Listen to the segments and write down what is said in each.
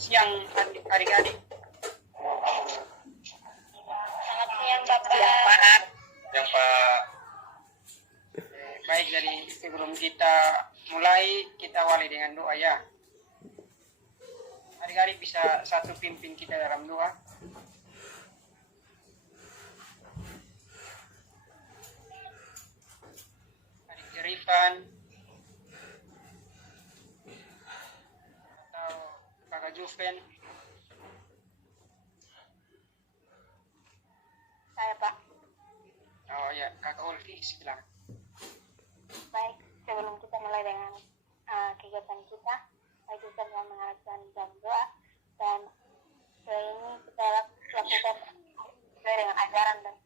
Siang adik-adik. Selamat siang Bapak. Siang Pak. Siang Pak. Baik, jadi sebelum kita mulai, kita awali dengan doa ya. Adik-adik bisa satu pimpin kita dalam doa. Adik Jerifan atau Kakak Juven. Saya Pak. Oh ya, Kakak Olvi, silakan. Baik, sebelum kita mulai dengan kegiatan kita, mari kita mengarahkan jam doa dan doa ini kita lakukan sesuai dengan ajaran dan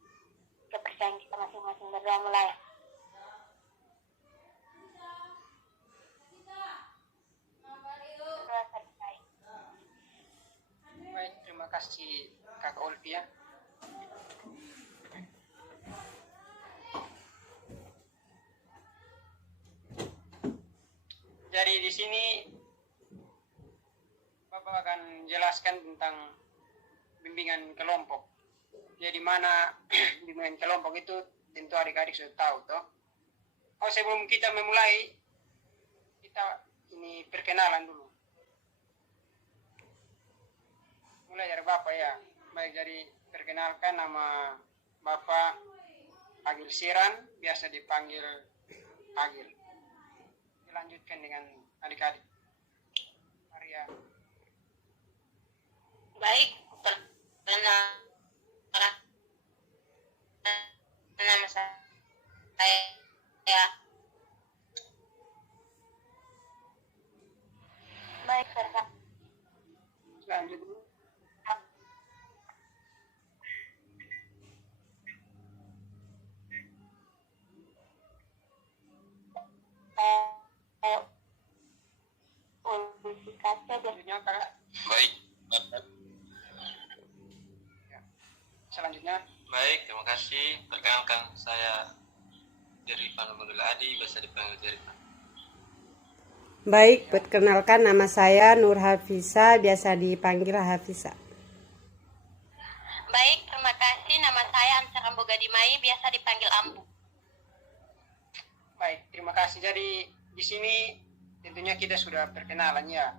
kepercayaan kita masing-masing. Berdoa mulai. Doa selesai. Baik, terima kasih Kakak Olvi ya. Jadi di sini Bapak akan jelaskan tentang bimbingan kelompok. Jadi mana bimbingan kelompok itu tentu adik-adik sudah tahu toh. Oh, sebelum kita memulai, kita ini perkenalan dulu. Mulai dari Bapak ya. Baik, jadi perkenalkan, nama Bapak Agil Siran, biasa dipanggil Agil. Lanjutkan dengan adik-adik. Maria. Baik, perkenalkan nama saya Baik, Serta. Lanjut dulu. Selanjutnya Kakak. Baik, Ya. Selanjutnya. baik, terima kasih. Perkenalkan saya Jerifan Nurul Adi, biasa dipanggil Jerifan. Baik, perkenalkan nama saya Nur Hafisa, biasa dipanggil Hafisa. Baik, terima kasih. Nama saya Ansar Ambo Gadimai, biasa dipanggil Ambu. Baik, terima kasih. Jadi di sini tentunya kita sudah perkenalan ya.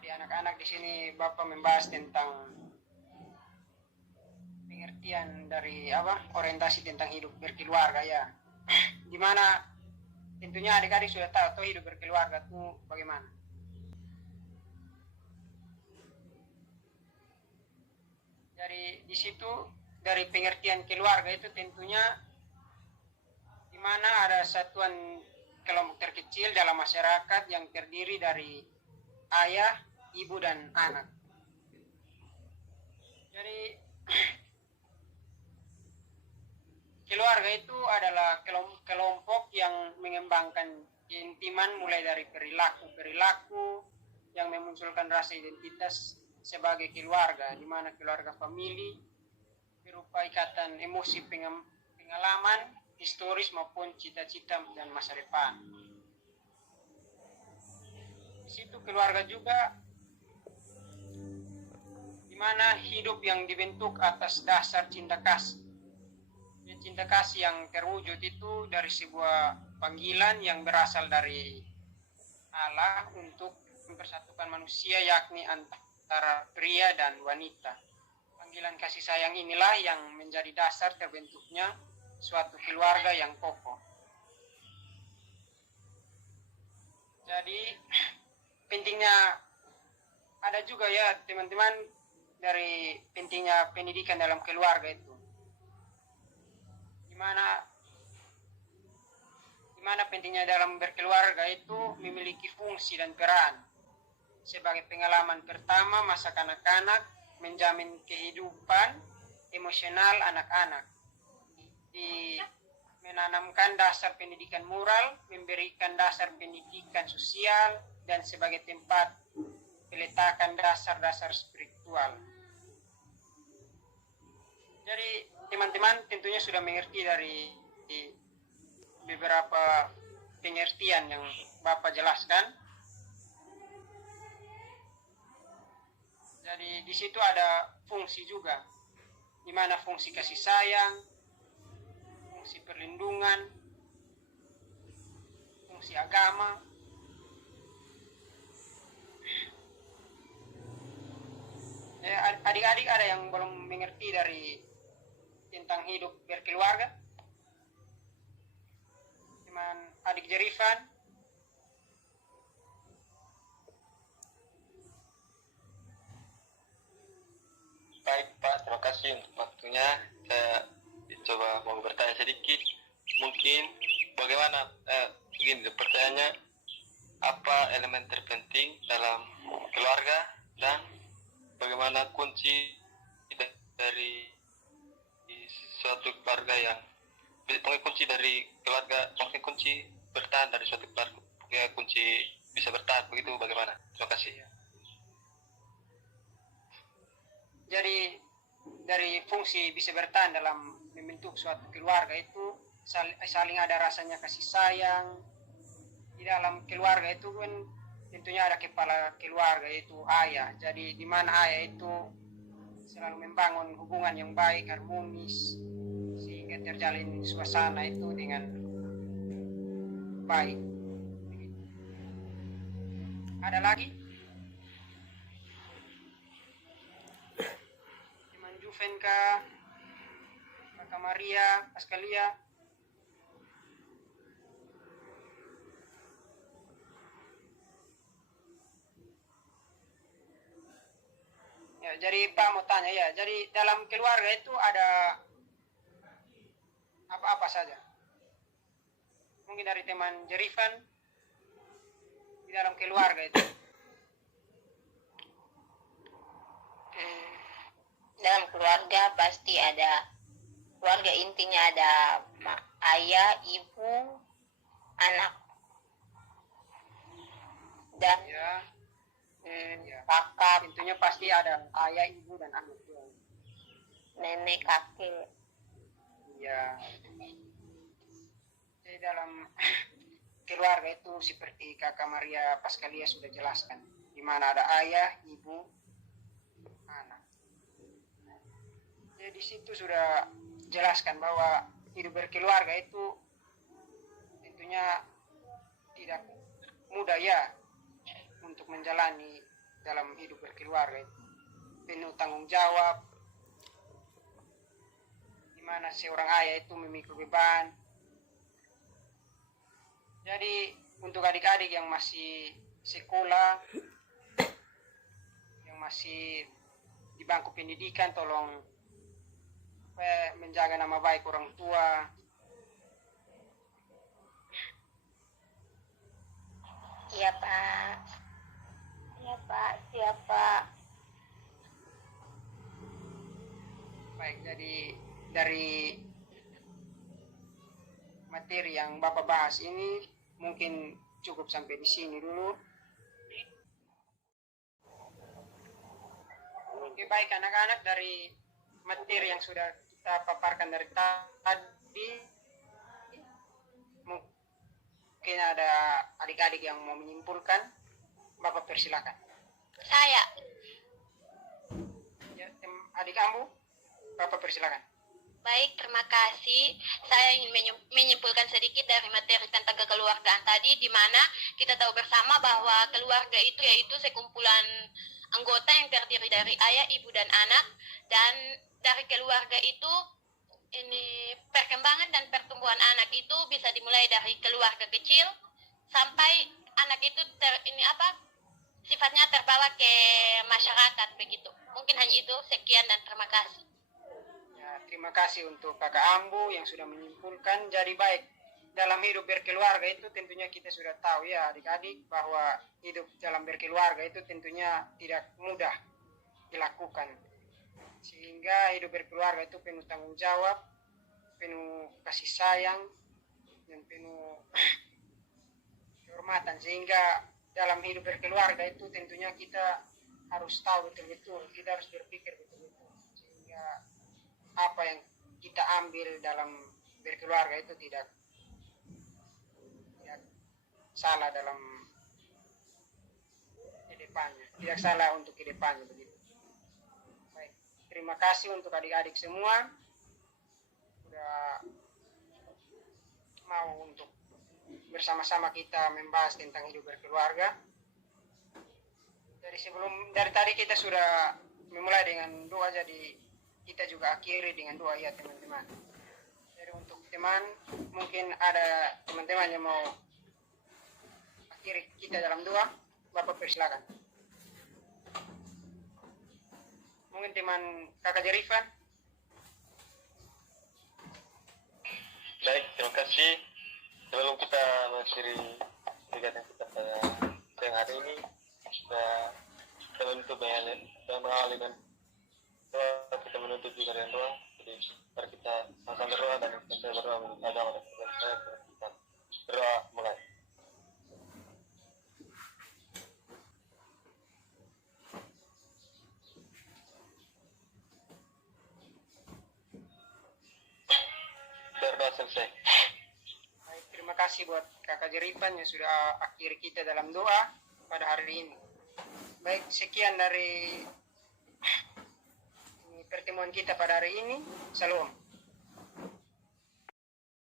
Jadi anak-anak di sini Bapak membahas tentang pengertian dari orientasi tentang hidup berkeluarga ya. Dimana tentunya adik-adik sudah tahu tuh hidup berkeluarga itu bagaimana. Jadi di situ dari pengertian keluarga itu tentunya dimana ada satuan kelompok terkecil dalam masyarakat yang terdiri dari ayah, ibu, dan anak. Jadi keluarga itu adalah kelompok yang mengembangkan keintiman mulai dari perilaku yang memunculkan rasa identitas sebagai keluarga, di mana keluarga famili berupa ikatan emosi, pengalaman historis maupun cita-cita dan masa depan. Di situ keluarga juga di mana hidup yang dibentuk atas dasar cinta kasih. Cinta kasih yang terwujud itu dari sebuah panggilan yang berasal dari Allah untuk mempersatukan manusia, yakni antara pria dan wanita. Panggilan kasih sayang inilah yang menjadi dasar terbentuknya suatu keluarga yang kokoh. Jadi pentingnya ada juga ya teman-teman dari pentingnya pendidikan dalam keluarga itu. Dimana pentingnya dalam berkeluarga itu memiliki fungsi dan peran sebagai pengalaman pertama masa kanak-kanak, menjamin kehidupan emosional anak-anak, menanamkan dasar pendidikan moral, memberikan dasar pendidikan sosial, dan sebagai tempat peletakan dasar-dasar spiritual. Jadi teman-teman tentunya sudah mengerti dari beberapa pengertian yang Bapak jelaskan. Jadi di situ ada fungsi juga, di mana fungsi kasih sayang, fungsi perlindungan, fungsi agama. Adik-adik ada yang belum mengerti dari tentang hidup berkeluarga? Teman adik Jerifan? Baik Pak, terima kasih untuk waktunya. Saya coba mau bertanya sedikit. Mungkin bagaimana, begini pertanyaannya, apa elemen terpenting dalam keluarga dan bagaimana kunci dari suatu keluarga yang mungkin kunci dari keluarga, mungkin kunci bertahan dari suatu keluarga, kunci bisa bertahan begitu bagaimana? Terima kasih. Jadi dari fungsi bisa bertahan dalam membentuk suatu keluarga itu saling ada rasanya kasih sayang. Di dalam keluarga itu kan tentunya ada kepala keluarga yaitu ayah. Jadi di mana ayah itu selalu membangun hubungan yang baik, harmonis, sehingga terjalin suasana itu dengan baik. Ada lagi? Teman Juven kah? Kakak Maria, Pascalia? Ya, jadi Pak mau tanya ya, jadi dalam keluarga itu ada apa-apa saja? Mungkin dari teman Jerifan, di dalam keluarga itu. Dalam keluarga pasti ada, keluarga intinya ada ayah, ibu, anak, dan Ya, ya. kakak, Tentunya pasti ada ayah, ibu, dan anak juga. nenek, kakek. Ya, jadi dalam keluarga itu seperti Kakak Maria Pascalia sudah jelaskan, di mana ada ayah, ibu, anak. Jadi di situ sudah jelaskan bahwa hidup berkeluarga itu tentunya tidak mudah ya untuk menjalani dalam hidup berkeluarga itu. Penuh tanggung jawab, di mana seorang ayah itu memikul beban. Jadi untuk adik-adik yang masih sekolah, yang masih di bangku pendidikan, tolong menjaga nama baik orang tua. Iya Pak. Iya Pak, siapa? Baik, jadi dari materi yang Bapak bahas ini mungkin cukup sampai di sini dulu. Oke, baik anak-anak, dari materi yang sudah kita paparkan dari tadi, mungkin ada adik-adik yang mau menyimpulkan. Bapak persilakan. Saya. Ya, adik Ambu, Bapak persilakan. Baik, terima kasih. Saya ingin menyimpulkan sedikit dari materi tentang kekeluargaan tadi, di mana kita tahu bersama bahwa keluarga itu yaitu sekumpulan anggota yang terdiri dari ayah, ibu, dan anak. Dan dari keluarga itu, ini perkembangan dan pertumbuhan anak itu bisa dimulai dari keluarga kecil sampai anak itu sifatnya terbawa ke masyarakat begitu. Mungkin hanya itu, sekian dan terima kasih. Ya, terima kasih untuk Kakak Ambu yang sudah menyimpulkan. Jadi baik, dalam hidup berkeluarga itu tentunya kita sudah tahu ya adik-adik bahwa hidup dalam berkeluarga itu tentunya tidak mudah dilakukan. Sehingga hidup berkeluarga itu penuh tanggung jawab, penuh kasih sayang, dan penuh kehormatan. Sehingga dalam hidup berkeluarga itu tentunya kita harus tahu betul-betul, kita harus berpikir betul-betul. Sehingga apa yang kita ambil dalam berkeluarga itu tidak salah dalam kedepannya, tidak salah untuk kedepannya begitu. terima kasih untuk adik-adik semua sudah mau untuk bersama-sama kita membahas tentang hidup berkeluarga. Dari tadi kita sudah memulai dengan doa, jadi kita juga akhiri dengan doa ya teman-teman. Jadi untuk teman, mungkin ada teman-teman yang mau akhiri kita dalam doa, Bapak persilakan. Mungkin teman Kakak Jerifan. Baik, terima kasih. Sebelum kita mengakhiri kegiatan kita pada siang hari ini, kita menutup dengan mengawali dengan doa, kita menutup juga dengan doa. Jadi mari kita sama-sama berdoa dan kita berdoa menurut agama dan saya berdoa mulai. Berdoa selesai. Baik, terima kasih buat Kakak Jerifan yang sudah akhiri kita dalam doa pada hari ini. Baik, sekian dari pertemuan kita pada hari ini. Salam.